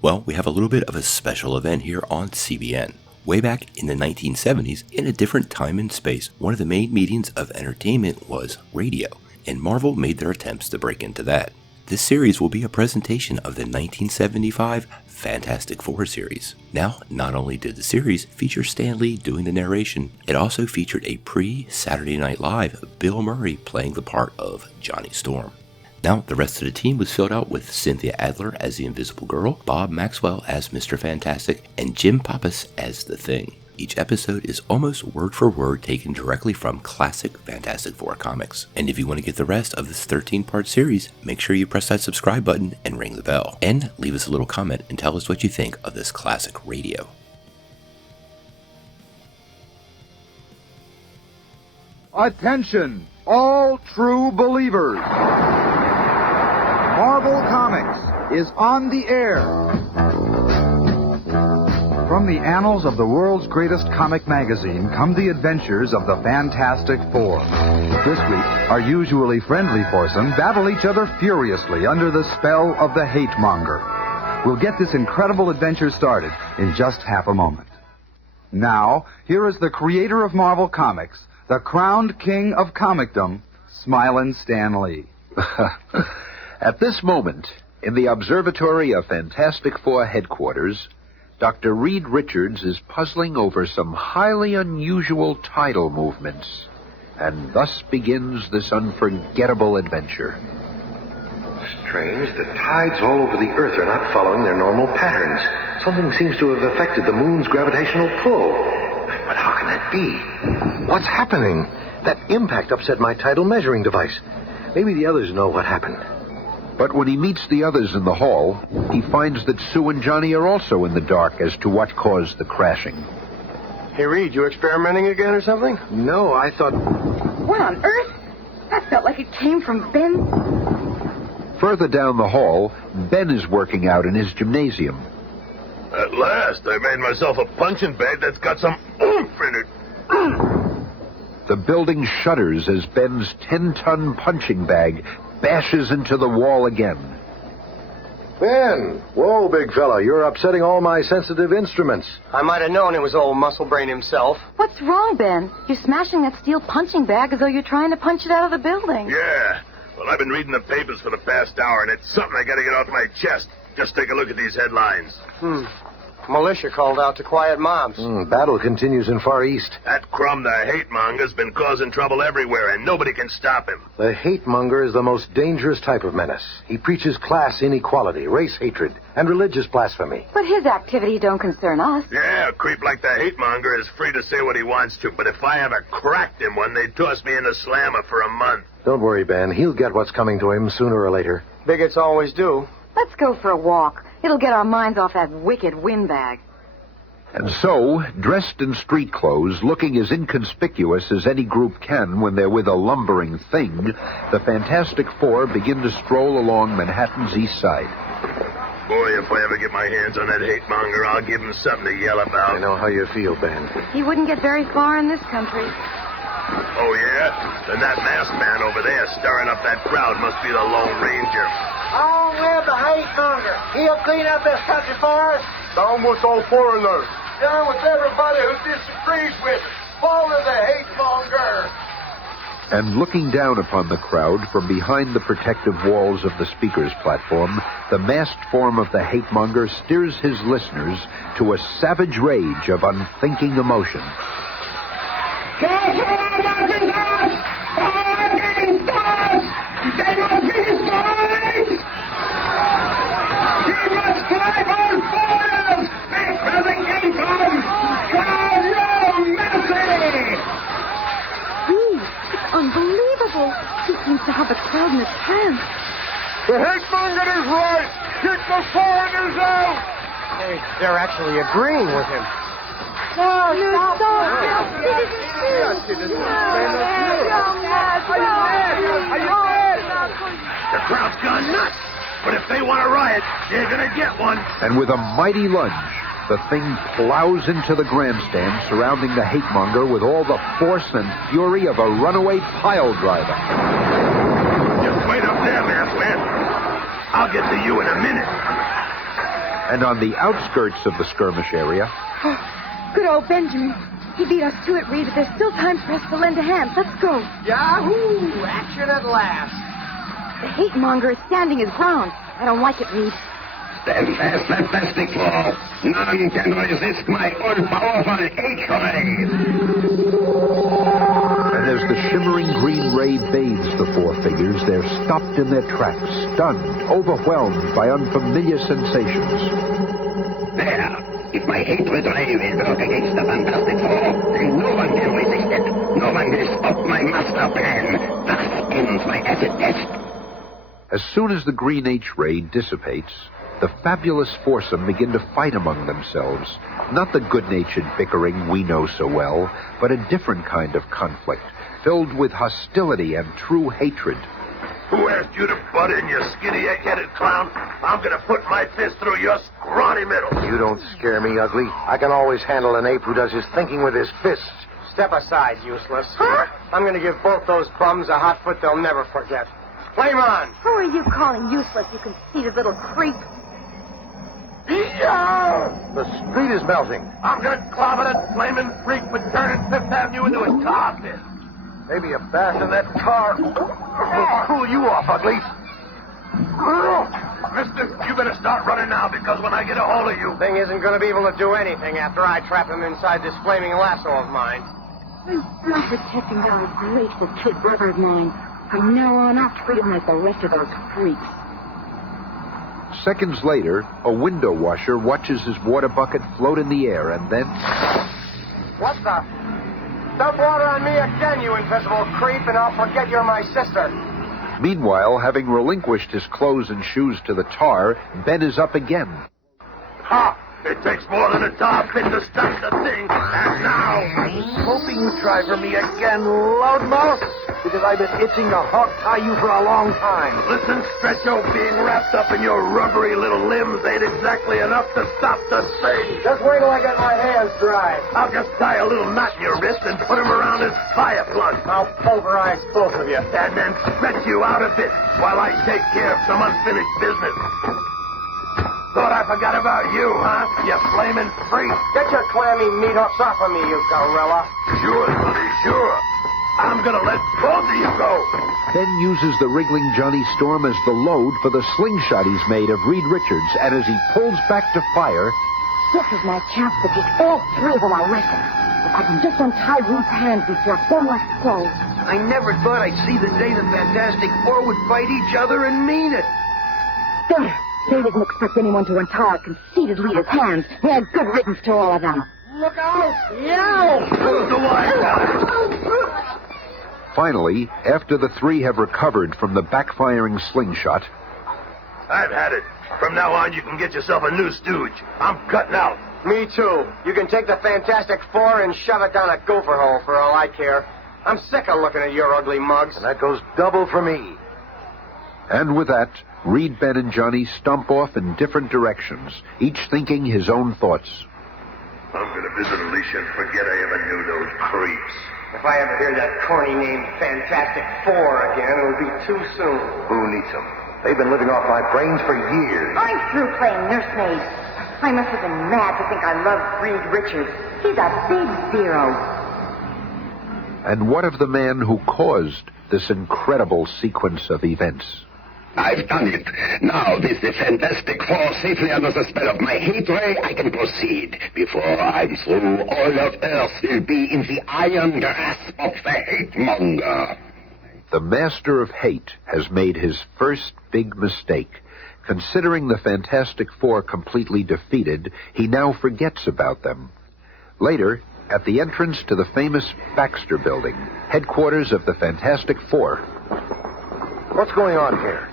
Well, we have a little bit of a special event here on CBN. Way back in the 1970s, in a different time and space, one of the main mediums of entertainment was radio, and Marvel made their attempts to break into that. This series will be a presentation of the 1975 Fantastic Four series. Now, not only did the series feature Stan Lee doing the narration, it also featured a pre-Saturday Night Live Bill Murray playing the part of Johnny Storm. Now, the rest of the team was filled out with Cynthia Adler as the Invisible Girl, Bob Maxwell as Mr. Fantastic, and Jim Pappas as the Thing. Each episode is almost word for word taken directly from classic Fantastic Four comics. And if you want to get the rest of this 13-part series, make sure you press that subscribe button and ring the bell. And leave us a little comment and tell us what you think of this classic radio. Attention, all true believers. Marvel Comics is on the air. From the annals of the world's greatest comic magazine come the adventures of the Fantastic Four. This week, our usually friendly foursome battle each other furiously under the spell of the Hate-Monger. We'll get this incredible adventure started in just half a moment. Now, here is the creator of Marvel Comics, the crowned king of comicdom, Smilin' Stan Lee. At this moment, in the Observatory of Fantastic Four headquarters, Dr. Reed Richards is puzzling over some highly unusual tidal movements, and thus begins this unforgettable adventure. Strange, the tides all over the Earth are not following their normal patterns. Something seems to have affected the moon's gravitational pull. But how can that be? What's happening? That impact upset my tidal measuring device. Maybe the others know what happened. But when he meets the others in the hall, he finds that Sue and Johnny are also in the dark as to what caused the crashing. Hey, Reed, you experimenting again or something? No, I thought... What on earth? That felt like it came from Ben. Further down the hall, Ben is working out in his gymnasium. At last, I made myself a punching bag that's got some oomph in it. The building shudders as Ben's 10-ton punching bag bashes into the wall again. Ben! Whoa, big fella, you're upsetting all my sensitive instruments. I might have known it was old Muscle Brain himself. What's wrong, Ben? You're smashing that steel punching bag as though you're trying to punch it out of the building. Yeah. Well, I've been reading the papers for the past hour, and it's something I gotta get off my chest. Just take a look at these headlines. Militia called out to quiet mobs. Battle continues in Far East. That crumb, the Hate-Monger's been causing trouble everywhere, and nobody can stop him. The Hate-Monger is the most dangerous type of menace. He preaches class inequality, race hatred, and religious blasphemy. But his activity don't concern us. Yeah, a creep like the Hate-Monger is free to say what he wants to, but if I ever cracked him one, they'd toss me in the slammer for a month. Don't worry, Ben. He'll get what's coming to him sooner or later. Bigots always do. Let's go for a walk. It'll get our minds off that wicked windbag. And so, dressed in street clothes, looking as inconspicuous as any group can when they're with a lumbering thing, the Fantastic Four begin to stroll along Manhattan's east side. Boy, if I ever get my hands on that Hate-Monger, I'll give him something to yell about. I know how you feel, Ben. He wouldn't get very far in this country. Oh, yeah? Then that masked man over there stirring up that crowd must be the Lone Ranger. Long live the Hate-Monger. He'll clean up this country for us. Down with all foreigners. Down with everybody who disagrees with us. Follow the Hate-Monger. And looking down upon the crowd from behind the protective walls of the speaker's platform, the masked form of the Hate-Monger steers his listeners to a savage rage of unthinking emotion. Unbelievable. He seems to have the crowd in his trance. The Hate-Monger is right. Keep the foreigners out. They're actually agreeing with him. No, stop. The crowd's gone nuts. But if they want a riot, they're going to get one. And with a mighty lunge, the thing plows into the grandstand surrounding the Hate-Monger with all the force and fury of a runaway pile driver. Just wait up there, Maskman. I'll get to you in a minute. And on the outskirts of the skirmish area, Good old Benjamin. He beat us to it, Reed, but there's still time for us to lend a hand. Let's go. Yahoo! Action at last. The Hate-Monger is standing his ground. I don't like it, Reed. Stand fast, fantastic four. None can resist my all-powerful H-ray. and as the shimmering green ray bathes the four figures, they're stopped in their tracks, stunned, overwhelmed by unfamiliar sensations. There. If my hatred ray will work against the Fantastic Four, then no one can resist it. No one will stop my master plan. Thus ends my acid test. As soon as the green H-ray dissipates, the fabulous foursome begin to fight among themselves. Not the good-natured bickering we know so well, but a different kind of conflict, filled with hostility and true hatred. Who asked you to butt in, you skinny, egg-headed clown? I'm gonna put my fist through your scrawny middle. You don't scare me, ugly. I can always handle an ape who does his thinking with his fists. Step aside, useless. Huh? I'm going to give both those bums a hot foot they'll never forget. Flame on! Who are you calling useless, you conceited little creep? The street is melting. I'm gonna clobber that flaming freak for turning Fifth Avenue into a tar pit. Maybe a bath in that tar will cool you off, ugly. Mister, you better start running now, because when I get a hold of you... Thing isn't going to be able to do anything after I trap him inside this flaming lasso of mine. I'm protecting our grateful kid brother of mine. From now on, I'll treat him like the rest of those freaks. Seconds later, a window washer watches his water bucket float in the air, and then... What the... Dump water on me again, you invisible creep, and I'll forget you're my sister. Meanwhile, having relinquished his clothes and shoes to the tar, Ben is up again. Ha! It takes more than a tar pit to stop the thing. And now... I was hoping you'd try for me again, loudmouth, because I've been itching to hog-tie you for a long time. Listen, Stretcho, being wrapped up in your rubbery little limbs ain't exactly enough to stop the thing. Just wait till I get my hands dry. I'll just tie a little knot in your wrist and put him around his fire plug. I'll pulverize both of you. And then stretch you out a bit while I take care of some unfinished business. Thought I forgot about you, huh? You flaming freak. Get your clammy meat hooks off of me, you gorilla. Sure, Billy, sure. I'm gonna let both of you go. Ben uses the wriggling Johnny Storm as the load for the slingshot he's made of Reed Richards, and as he pulls back to fire... This is my chance to get all three of them, I reckon. If I can just untie Reed's hands before so much goes. I never thought I'd see the day the Fantastic Four would fight each other and mean it. There. They didn't expect anyone to untie a conceited leader's hands. They had good riddance to all of them. Look out! Yow! Who's the wise guy? Finally, after the three have recovered from the backfiring slingshot... I've had it. From now on, you can get yourself a new stooge. I'm cutting out. Me too. You can take the Fantastic Four and shove it down a gopher hole for all I care. I'm sick of looking at your ugly mugs. And that goes double for me. And with that, Reed, Ben, and Johnny stomp off in different directions, each thinking his own thoughts. I'm gonna visit Alicia and forget I ever knew those creeps. If I ever hear that corny name Fantastic Four again, it'll be too soon. Who needs them? They've been living off my brains for years. I'm through playing nursemaid. I must have been mad to think I loved Reed Richards. He's a big zero. And what of the man who caused this incredible sequence of events? I've done it. Now, with the Fantastic Four safely under the spell of my hate ray, I can proceed. Before I'm through, all of Earth will be in the iron grasp of the Hate-Monger. The Master of Hate has made his first big mistake. Considering the Fantastic Four completely defeated, he now forgets about them. Later, at the entrance to the famous Baxter Building, headquarters of the Fantastic Four. What's going on here?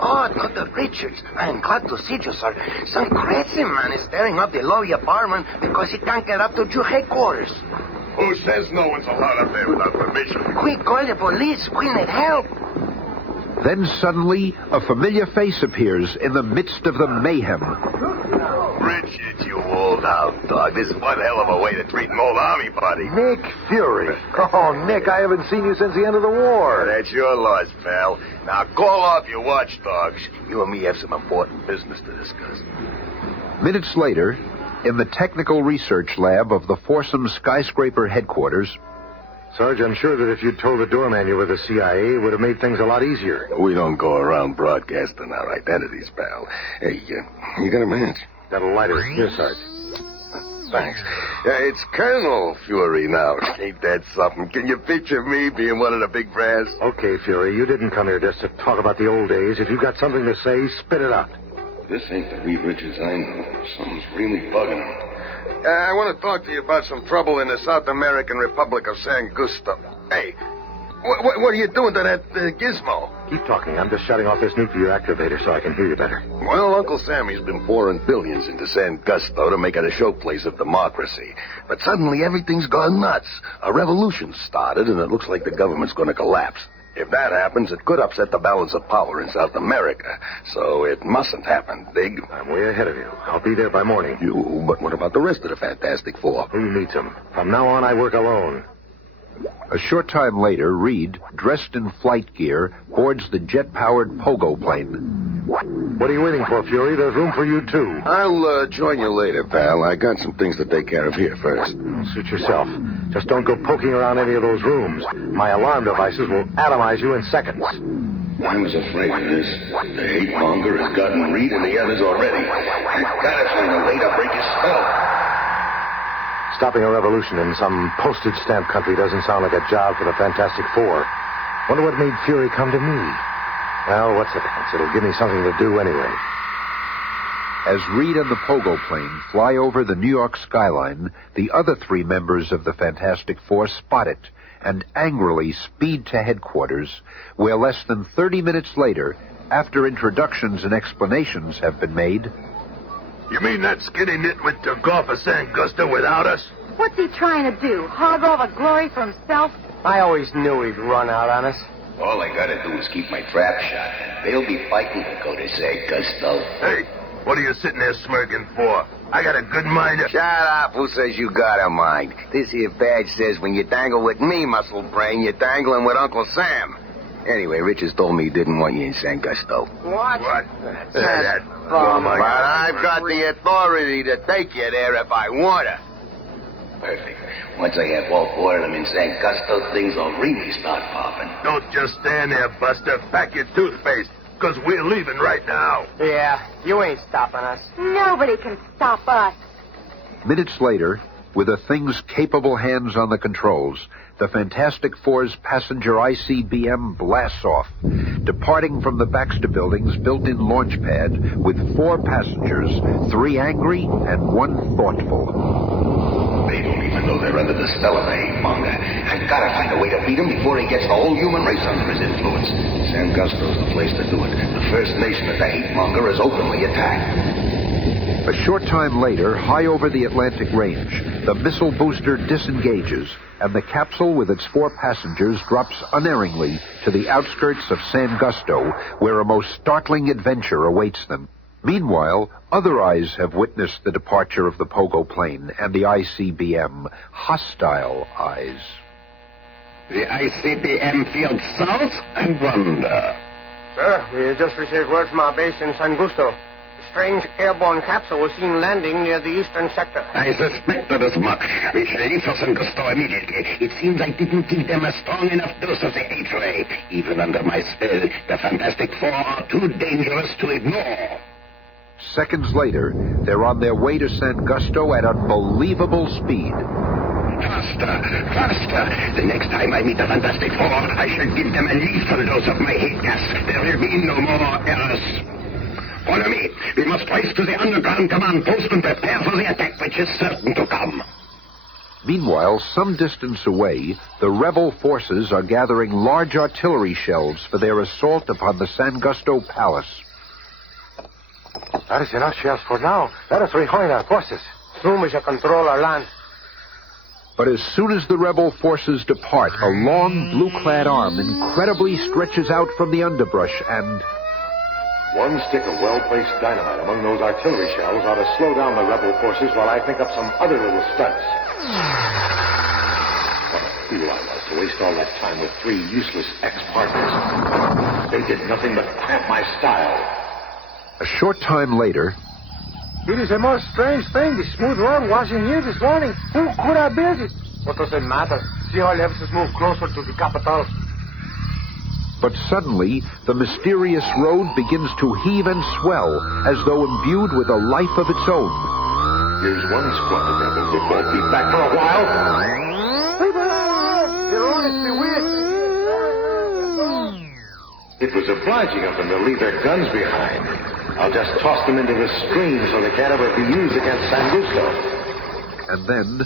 Oh, Dr. Richards, I am glad to see you, sir. Some crazy man is tearing up the lobby apartment because he can't get up to your headquarters. Who says no one's allowed up there without permission? Quick, call the police. We need help. Then suddenly, a familiar face appears in the midst of the mayhem. Richard, you old out dog. This is one hell of a way to treat an old army buddy. Nick Fury. Oh, Nick, I haven't seen you since the end of the war. That's your loss, pal. Now call off your watchdogs. You and me have some important business to discuss. Minutes later, in the technical research lab of the Foursome skyscraper headquarters... Sarge, I'm sure that if you'd told the doorman you were the CIA, it would have made things a lot easier. We don't go around broadcasting our identities, pal. Hey, you got a match? Got a lighter. Here, Sarge. Thanks. It's Colonel Fury now. Ain't that something? Can you picture me being one of the big brass? Okay, Fury, you didn't come here just to talk about the old days. If you got something to say, spit it out. This ain't the Reed Richards I know. Something's really bugging him. I want to talk to you about some trouble in the South American Republic of San Gusto. Hey, what are you doing to that gizmo? Keep talking. I'm just shutting off this nuclear activator so I can hear you better. Well, Uncle Sammy's been pouring billions into San Gusto to make it a showplace of democracy. But suddenly everything's gone nuts. A revolution started, and it looks like the government's going to collapse. If that happens, it could upset the balance of power in South America. So it mustn't happen, Big. I'm way ahead of you. I'll be there by morning. But what about the rest of the Fantastic Four? Who needs them? From now on, I work alone. A short time later, Reed, dressed in flight gear, boards the jet-powered pogo plane. What are you waiting for, Fury? There's room for you, too. I'll join you later, pal. I got some things to take care of here first. Suit yourself. Just don't go poking around any of those rooms. My alarm devices will atomize you in seconds. I was afraid of this. The Hate-Monger has gotten Reed and the others already. I gotta find a way to break his spell. Stopping a revolution in some postage stamp country doesn't sound like a job for the Fantastic Four. Wonder what made Fury come to me. Well, what's the difference? It'll give me something to do anyway. As Reed and the pogo plane fly over the New York skyline, the other three members of the Fantastic Four spot it and angrily speed to headquarters, where less than 30 minutes later, after introductions and explanations have been made... You mean that skinny nitwit took off of San Gusto without us? What's he trying to do? Hog all the glory for himself? I always knew he'd run out on us. All I gotta do is keep my trap shut. They'll be fighting to go to San Gusto. Hey, what are you sitting there smirking for? I got a good mind to... Shut up. Who says you got a mind? This here badge says when you tangle with me, muscle brain, you're tangling with Uncle Sam. Anyway, Richards told me he didn't want you in San Gusto. What? That But I've got the authority to take you there if I want to. Perfect. Once I have all four of them in San Gusto, things will really start popping. Don't just stand there, Buster. Pack your toothpaste, because we're leaving right now. Yeah, you ain't stopping us. Nobody can stop us. Minutes later, with the thing's capable hands on the controls, the Fantastic Four's passenger ICBM blasts off, departing from the Baxter Building's built-in launch pad with 4 passengers, 3 angry and 1 thoughtful. They don't even know they're under the spell of the Hate-Monger. I've got to find a way to beat him before he gets the whole human race under his influence. San Gusto's the place to do it. The first nation that the Hate-Monger is openly attacked. A short time later, high over the Atlantic Range, the missile booster disengages, and the capsule with its 4 passengers drops unerringly to the outskirts of San Gusto, where a most startling adventure awaits them. Meanwhile, other eyes have witnessed the departure of the pogo plane and the ICBM, hostile eyes. The ICBM field south, I wonder. Sir, we just received word from our base in San Gusto. Strange airborne capsule was seen landing near the eastern sector. I suspected as much. We shall leave for San Gusto immediately. It seems I didn't give them a strong enough dose of the Hate-Ray. Even under my spell, the Fantastic Four are too dangerous to ignore. Seconds later, they're on their way to San Gusto at unbelievable speed. Faster, faster. The next time I meet the Fantastic Four, I shall give them a lethal dose of my hate gas. There will be no more errors. Follow me. We must race to the underground command post and prepare for the attack, which is certain to come. Meanwhile, some distance away, the rebel forces are gathering large artillery shells for their assault upon the San Gusto Palace. That is enough shells for now. Let us rejoin our forces. Soon we shall control our land. But as soon as the rebel forces depart, a long, blue-clad arm incredibly stretches out from the underbrush and... One stick of well-placed dynamite among those artillery shells ought to slow down the rebel forces while I think up some other little stunts. What a fool I was to waste all that time with 3 useless ex-partners. They did nothing but cramp my style. A short time later... It is a most strange thing, the smooth road washing here this morning. Who could have built it? What does it matter? See how it helps us move closer to the capital. But suddenly, the mysterious road begins to heave and swell, as though imbued with a life of its own. Here's one squad of rebels that won't be back for a while. The road is bewitched. It was obliging of them to leave their guns behind. I'll just toss them into the stream so they can't ever be used against San Gusto. And then,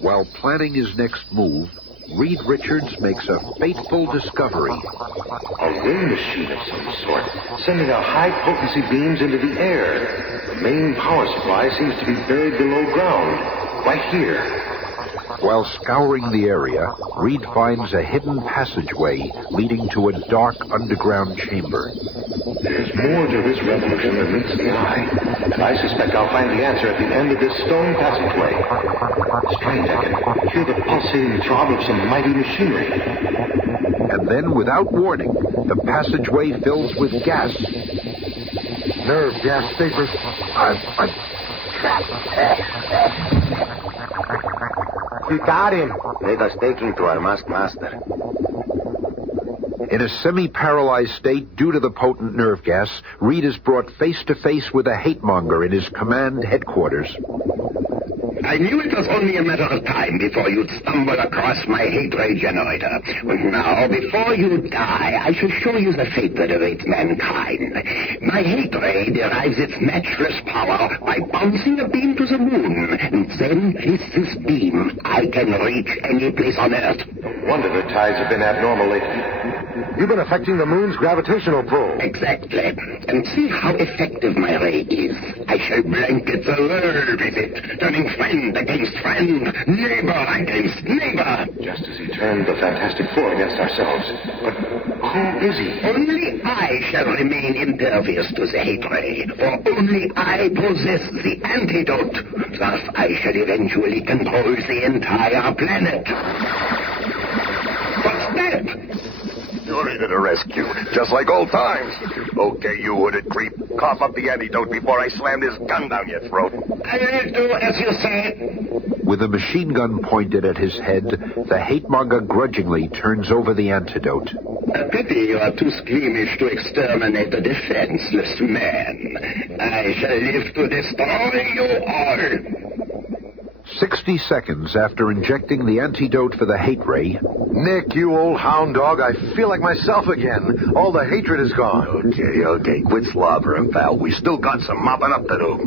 while planning his next move, Reed Richards makes a fateful discovery. A ray machine of some sort, sending out high-potency beams into the air. The main power supply seems to be buried below ground, right here. While scouring the area, Reed finds a hidden passageway leading to a dark underground chamber. There's more to this revolution than meets the eye, and I suspect I'll find the answer at the end of this stone passageway. Strange, I can hear the pulsating throb of some mighty machinery. And then, without warning, the passageway fills with gas. Nerve gas vapors. We got him. Let us take him to our masked master. In a semi-paralyzed state due to the potent nerve gas, Reed is brought face-to-face with a Hatemonger in his command headquarters. I knew it was only a matter of time before you'd stumble across my hate ray generator. And now, before you die, I shall show you the fate that awaits mankind. My hate ray derives its matchless power by bouncing a beam to the moon. And then, with this beam, I can reach any place on Earth. No wonder the tides have been abnormal lately. You've been affecting the moon's gravitational pull. Exactly. And see how effective my ray is. I shall blanket the world with it, turning friend against friend, neighbor against neighbor. Just as he turned the Fantastic Four against ourselves. But who is he? Only I shall remain impervious to the hate ray, for only I possess the antidote. Thus I shall eventually control the entire planet. What's that? You're in to the rescue, just like old times. Okay, you hooded creep. Cough up the antidote before I slam this gun down your throat. I will do as you say. With a machine gun pointed at his head, the Hatemonger grudgingly turns over the antidote. A pity you are too squeamish to exterminate a defenseless man. I shall live to destroy you all. 60 seconds after injecting the antidote for the hate ray... Nick, you old hound dog, I feel like myself again. All the hatred is gone. Okay, quit slobbering, pal. We still got some mopping up to do.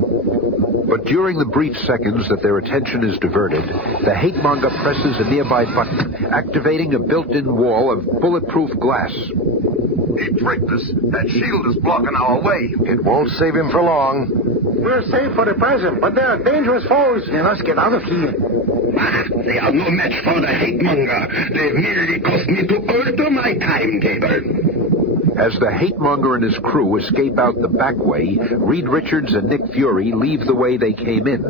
But during the brief seconds that their attention is diverted, the Hatemonger presses a nearby button, activating a built-in wall of bulletproof glass. He tricked us. That shield is blocking our way. It won't save him for long. We're safe for the present, but there are dangerous foes. Let us get out of here. They are no match for the Hatemonger. They've merely caused me to alter my timetable. As the Hatemonger and his crew escape out the back way, Reed Richards and Nick Fury leave the way they came in,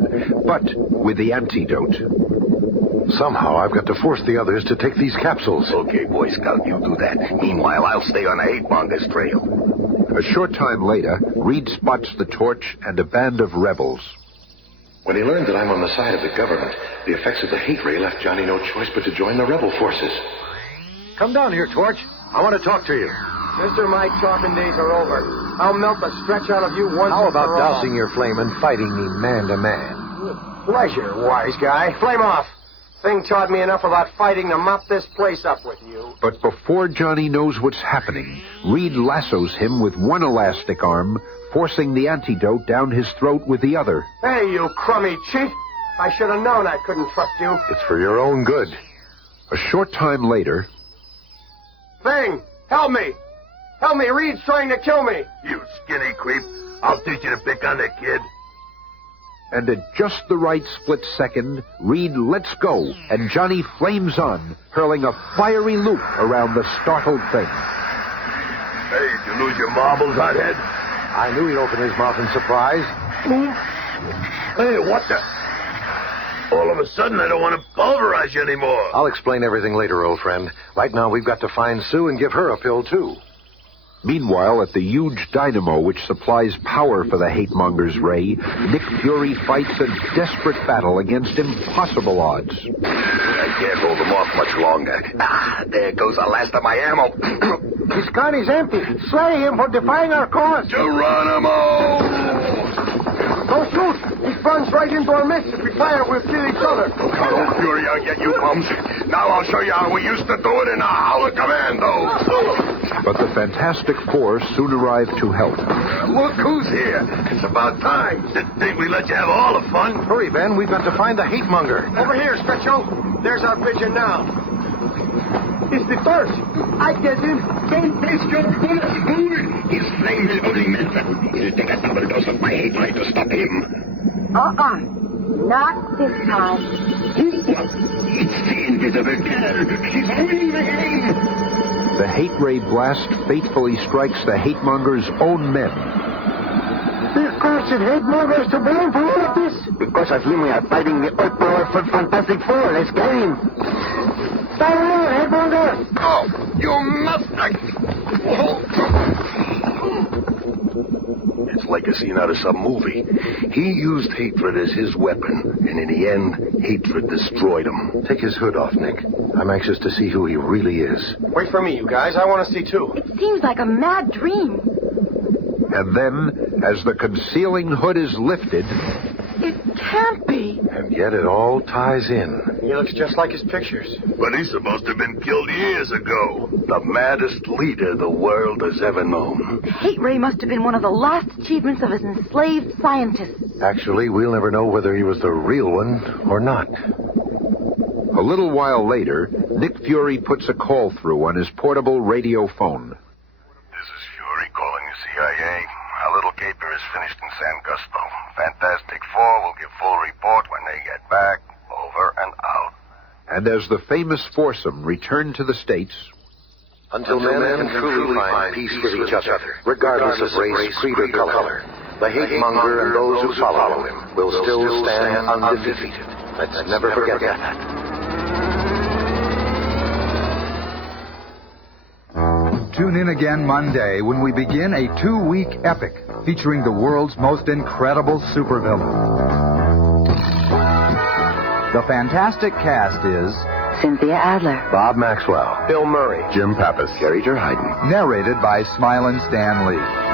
but with the antidote. Somehow I've got to force the others to take these capsules. Okay, Boy Scout, you do that. Meanwhile, I'll stay on the Hatemonger's trail. A short time later, Reed spots the torch and a band of rebels. When he learned that I'm on the side of the government, the effects of the hate ray left Johnny no choice but to join the rebel forces. Come down here, Torch. I want to talk to you. Mister, my talking days are over. I'll melt the stretch out of you once. How about for all. dousing your flame and fighting me man to man? Pleasure, wise guy. Flame off. Thing taught me enough about fighting to mop this place up with you. But before Johnny knows what's happening, Reed lassos him with one elastic arm, forcing the antidote down his throat with the other. Hey, you crummy cheat. I should have known I couldn't trust you. It's for your own good. A short time later... Thing, help me. Help me, Reed's trying to kill me. You skinny creep. I'll teach you to pick on the kid. And at just the right split second, Reed lets go, and Johnny flames on, hurling a fiery loop around the startled thing. Hey, did you lose your marbles, hothead? I knew he'd open his mouth in surprise. Hey, what the... All of a sudden, I don't want to pulverize you anymore. I'll explain everything later, old friend. Right now, we've got to find Sue and give her a pill, too. Meanwhile, at the huge dynamo which supplies power for the Hate-Monger's ray, Nick Fury fights a desperate battle against impossible odds. I can't hold them off much longer. There goes the last of my ammo. His gun is empty. Slay him for defying our cause. Geronimo! Don't shoot. He runs right into our midst. If we fire, we'll kill each other. Oh, Fury, I'll get you bums. Now I'll show you how we used to do it in a Howl of Commando. But the Fantastic Four soon arrive to help. Look who's here. It's about time. Didn't think we let you have all the fun. Hurry, Ben. We've got to find the Hate-Monger. Over here, Special. There's our pigeon now. It's the first. I get him. Don't waste your bullets, move! His flame will only melt them. It'll take a double dose of my hate ray to stop him. Not this time. It's the invisible girl. She's winning the game. The hate ray blast fatefully strikes the Hate-Monger's own men. This cursed Hate-Monger is to blame for all of this. Because of him, we are fighting the all-powerful Fantastic Four. Let's get him. Stay alone, Hatemonger. Oh, you must... It's like a scene out of some movie. He used hatred as his weapon, and in the end, hatred destroyed him. Take his hood off, Nick. I'm anxious to see who he really is. Wait for me, you guys. I want to see, too. It seems like a mad dream. And then, as the concealing hood is lifted, It can't be. And yet it all ties in. He looks just like his pictures. But he's supposed to have been killed years ago. The maddest leader the world has ever known. Hate Ray must have been one of the last achievements of his enslaved scientists. Actually, we'll never know whether he was the real one or not. a little while later, Nick Fury puts a call through on his portable radio phone. This is Fury calling the CIA. Our little caper is finished in San Gusto. Fantastic Four will give full report when they get back. Over and out. And as the famous foursome return to the States... Until men can truly find peace with each other, regardless of race, creed, or color, the Hate-Monger and those who follow him will still stand undefeated. Let's never forget that. Tune in again Monday when we begin a 2-week epic featuring the world's most incredible supervillain. The fantastic cast is Cynthia Adler, Bob Maxwell, Bill Murray, Jim Pappas, Carrie Hayden. narrated by Smilin' Stan Lee.